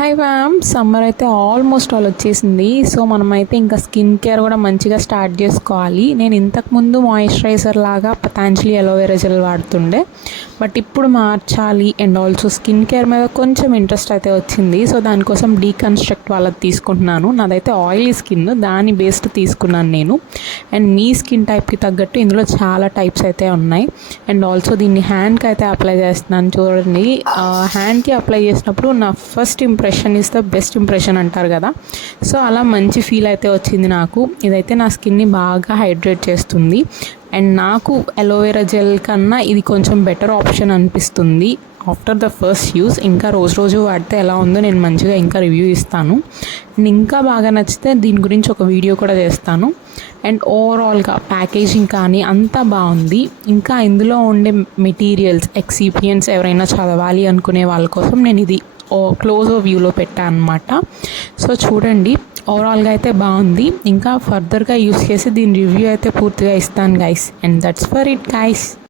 Hi ma'am, summer అయితే almost all వచ్చేసింది. So మనమైతే ఇంకా స్కిన్ కేర్ కూడా మంచిగా స్టార్ట్ చేసుకోవాలి. నేను ఇంతకుముందు మాయిశ్చరైజర్ లాగా పతాంజలి అలోవెరా జెల్ వాడుతుండే, బట్ ఇప్పుడు మార్చాలి. అండ్ ఆల్సో స్కిన్ కేర్ మీద కొంచెం ఇంట్రెస్ట్ అయితే వచ్చింది. సో దానికోసం డీకన్స్ట్రక్ట్ వాళ్ళది తీసుకుంటున్నాను. నాదైతే ఆయిలీ స్కిన్, దాని బేస్డ్ తీసుకున్నాను నేను. అండ్ మీ స్కిన్ టైప్కి తగ్గట్టు ఇందులో చాలా టైప్స్ అయితే ఉన్నాయి. అండ్ ఆల్సో దీన్ని హ్యాండ్కి అయితే అప్లై చేస్తున్నాను. చూడండి, హ్యాండ్కి అప్లై చేసినప్పుడు నా first impression is the best impression అంటారు కదా. సో అలా మంచి ఫీల్ అయితే వచ్చింది నాకు. ఇదైతే నా స్కిన్ని బాగా హైడ్రేట్ చేస్తుంది. అండ్ నాకు అలోవెరా జెల్ కన్నా ఇది కొంచెం బెటర్ ఆప్షన్ అనిపిస్తుంది ఆఫ్టర్ ద ఫస్ట్ యూస్. ఇంకా రోజు వాడితే ఎలా ఉందో నేను మంచిగా ఇంకా రివ్యూ ఇస్తాను. అండ్ ఇంకా బాగా నచ్చితే దీని గురించి ఒక వీడియో కూడా చేస్తాను. అండ్ ఓవరాల్గా ప్యాకేజింగ్ కానీ అంతా బాగుంది. ఇంకా ఇందులో ఉండే మెటీరియల్స్, ఎక్సిపియన్స్ ఎవరైనా చదవాలి అనుకునే వాళ్ళ కోసం నేను ఇది క్లోజ్ వ్యూలో పెట్టాను అనమాట. సో చూడండి, ఓవరాల్గా అయితే బాగుంది. ఇంకా ఫర్దర్గా యూస్ చేసి దీని రివ్యూ అయితే పూర్తిగా ఇస్తాను guys. And that's for it guys.